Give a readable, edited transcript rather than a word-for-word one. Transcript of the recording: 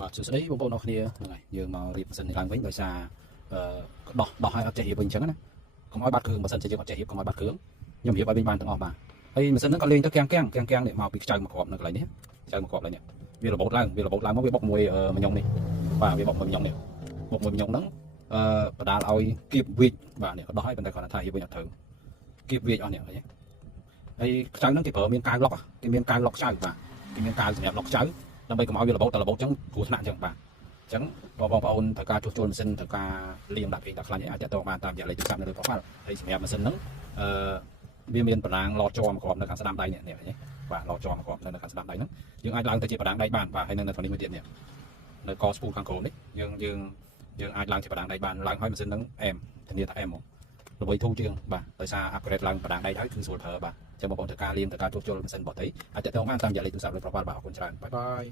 បាទសួស្តីបងប្អូនអរគ្នាហ្នឹងហើយយើងមករៀបម៉ាស៊ីននេះឡើងវិញដោយសារដោះឲ្យអត់ចេះរៀបវិញអញ្ចឹងណាកុំឲ្យបាត់គ្រឿងបើសិនជាយើងអត់ចេះរៀបកុំឲ្យបាត់គ្រឿងខ្ញុំរៀបឲ្យវិញបានទាំងអស់បាទហើយម៉ាស៊ីនហ្នឹងក៏លេងទៅកាំងនេះមកពីខ្ចៅមកគ្រាប់នៅកន្លែងនេះខ្ចៅមកគ្រាប់ឡើយនេះវារបូតឡើងមកវាបុកមួយម្ញុងនេះបាទវាបុកមួយម្ញុងនេះបុកមួយម្ញុងហ្នឹងបដាលឲ្យគៀបវីកបាទនេះដោះឲ្យប៉ុន្តែគាត់ថារៀបវិញអត់ត្រូវគៀបវីកអស់នេះហើយខ្ចៅហ្នឹងគេប្រើមានកៅឡុកគេមានកៅឡុកខ្ចៅបាទគេមានកៅសម្រាប់ឡុកខ្ចៅដើម្បីកុំឲ្យវារបូតតែរបូតអញ្ចឹងគ្រោះថ្នាក់អញ្ចឹងបាទអញ្ចឹងបងប្អូនត្រូវការជួសជុលម៉ាស៊ីនត្រូវការលាងដាក់ពេកដាក់ខ្លាញ់អាចតាក់ទងបានតាមរយៈលេខទូរស័ព្ទនៅលើ profile ហើយសម្រាប់ម៉ាស៊ីនហ្នឹងវាមានបណ្ដាងឡតជាប់មកគ្រាប់នៅខាងស្ដាំដៃនេះបាទឡតជាប់មកគ្រាប់នៅខាងស្ដាំដៃហ្នឹងយើងអាចឡើងទៅជាបណ្ដាងដៃបានបាទហើយនៅខាងនេះមួយទៀតនេះនៅកស្ពូលខាងក្រោមនេះយើងអាចឡើងជាបណ្ដាងដៃបានឡើងហើយម៉ាស៊ីនហ្នឹងអែមធានាថាអែមមកល្បីធូរជាងបាទដោយសារ upgrade ឡើងបណ្ដាងដៃហើយគឺស្រួលប្រើបាទអញ្ចឹងបងប្អូនត្រូវការលាងត្រូវការជួសជុលម៉ាស៊ីនបោះដីអាចតាក់ទងបានតាមរយៈលេខទូរស័ព្ទលើ profile បាទអរគុណច្រើនបាយបាយ